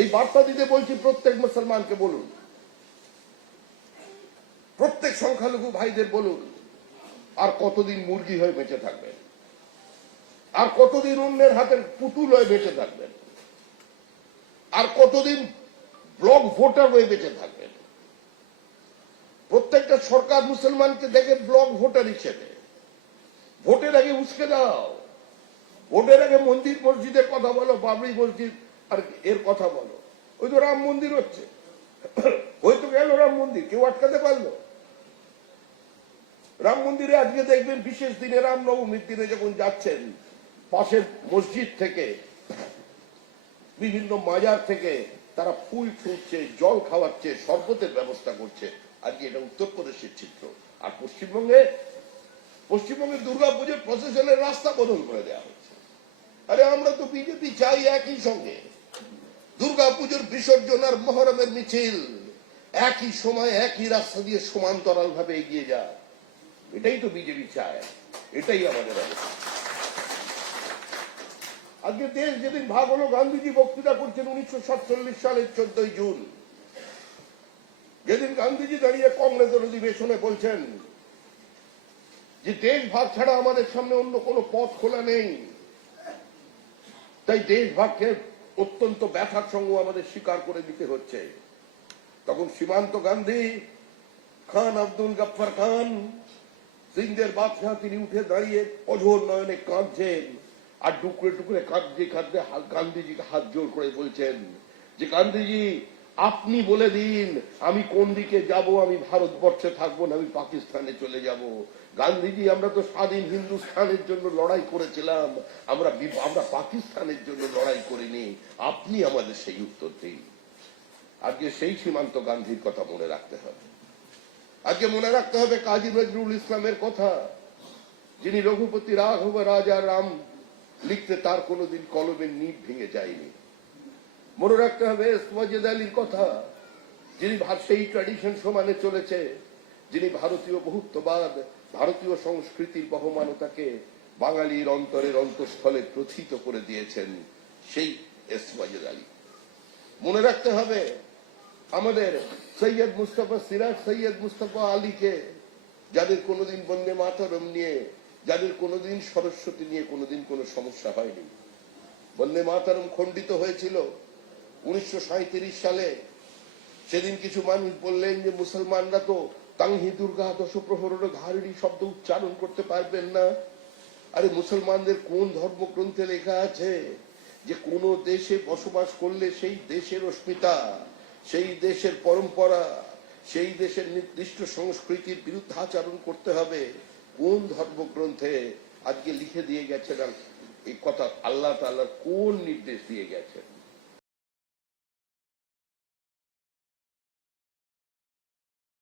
এই বার্তা দিতে বলছি প্রত্যেক মুসলমানকে বলুন, প্রত্যেক সংখ্যালঘু ভাইদের বলুন, আর কতদিন মুরগি হয়ে বেঁচে থাকবেন? আর কতদিন অন্যের হাতের পুতুল হয়ে বেঁচে থাকবেন? আর কতদিন ব্লক ভোটার হয়ে বেঁচে থাকবেন? প্রত্যেকটা সরকার মুসলমানকে দেখে ব্লক ভোটার হিসেবে। ভোটের আগে উস্কে দাও, ভোটের আগে মন্দির মসজিদের কথা বলো, বাবরি মসজিদ আর এর কথা বলো। ওই তো রাম মন্দির হচ্ছে, ওই তো গেল রাম মন্দির, কেউ আটকাতে পারলো? রাম মন্দিরে আজকে দেখবেন বিশেষ দিনে রামনবমীর দিনে যখন যাচ্ছেন, পাশের মসজিদ থেকে বিভিন্ন মাজার থেকে তারা ফুল ছুঁড়ছে, জল খাওয়াচ্ছে, শরবতের ব্যবস্থা করছে। আজকে এটা উত্তরপ্রদেশের চিত্র। আর পশ্চিমবঙ্গের দুর্গাপুজোর প্রসেশনের রাস্তা বদল করে দেওয়া হচ্ছে। আরে আমরা তো বিজেপি চাই একই সঙ্গে দুর্গাপুজোর বিসর্জন আর মহরমের মিছিল একই সময় একই রাস্তা দিয়ে সমান্তরাল ভাবে এগিয়ে যায়। এটাই তো বিজেপি চায়, এটাই আমাদের অবস্থা। আজকে দেশ যেদিন ভাগ হলো, গান্ধীজি বক্তৃতা করছেন 1947 সালের 14 জুন, যেদিন গান্ধীজি দাঁড়িয়ে কংগ্রেসের অধিবেশনে বলছেন যে দেশ ভাগ ছাড়া আমাদের সামনে অন্য কোনো পথ খোলা নেই, তাই দেশ ভাগকে অত্যন্ত ব্যথার সঙ্গে আমাদের স্বীকার করে দিতে হচ্ছে। তখন সীমান্ত গান্ধী, খান আব্দুল গফফর খান, সিন্ধের বাদশাহ, তিনি উঠে দাঁড়িয়ে অঝোর নয়নে কাঁদছেন আর টুকরে টুকরে কাঁদতে কাঁদতে গান্ধীজিকে হাত জোর করে বলছেন যে গান্ধীজি আপনি বলে দিন আমি কোন দিকে যাব, আমি ভারতবর্ষে থাকবো না, আমি পাকিস্তানে চলে যাব। গান্ধীজি আমরা তো স্বাধীন হিন্দুস্তানের জন্য লড়াই করেছিলাম, আমরা পাকিস্তানের জন্য লড়াই করিনি, আপনি আমাদের সেই উত্তর দিন। আজকে সেই সীমান্ত গান্ধীর কথা মনে রাখতে হবে। আজকে মনে রাখতে হবে কাজী নজরুল ইসলামের কথা, যিনি রঘুপতি রাঘব রাজা রাম লিখতে তার কোনোদিন কলমের নিব ভেঙে যায়নি। মনে রাখতে হবে ওয়াজেদ আলীর কথা, যিনি সেই ট্র্যাডিশন সমানে চলেছে, যিনি ভারতীয় বহুত্ববাদ, ভারতীয় সংস্কৃতির বহমানতাকে বাঙালির অন্তরের অন্তঃস্থলে প্রথিত করে দিয়েছেন, সেই ওয়াজেদ আলী। মনে রাখতে হবে আমাদের সৈয়দ মুস্তফা সিরাজ, সৈয়দ মুস্তফা আলীকে, যাদের কোনোদিন বন্দে মাতরম নিয়ে, যাদের কোনোদিন সরস্বতী নিয়ে কোনোদিন কোনো সমস্যা হয়নি। বন্দে মাতরম খণ্ডিত হয়েছিল 1937 সালে। সেদিন কিছু মানুষ বললেন যে মুসলমানরা তো তাংহি দুর্গা দশপ্রহরের ধারিণী শব্দ উচ্চারণ করতে পারবেন না। আরে মুসলমানদের কোন ধর্মগ্রন্থে লেখা আছে যে কোন দেশে বসবাস করলে সেই দেশের অস্মিতা, সেই দেশের পরম্পরা, সেই দেশের নির্দিষ্ট সংস্কৃতির বিরুদ্ধে আচরণ করতে হবে? কোন ধর্মগ্রন্থে আজকে লিখে দিয়ে গেছেন এই কথা? আল্লাহ তাআলা কোন নির্দেশ দিয়ে গেছেন?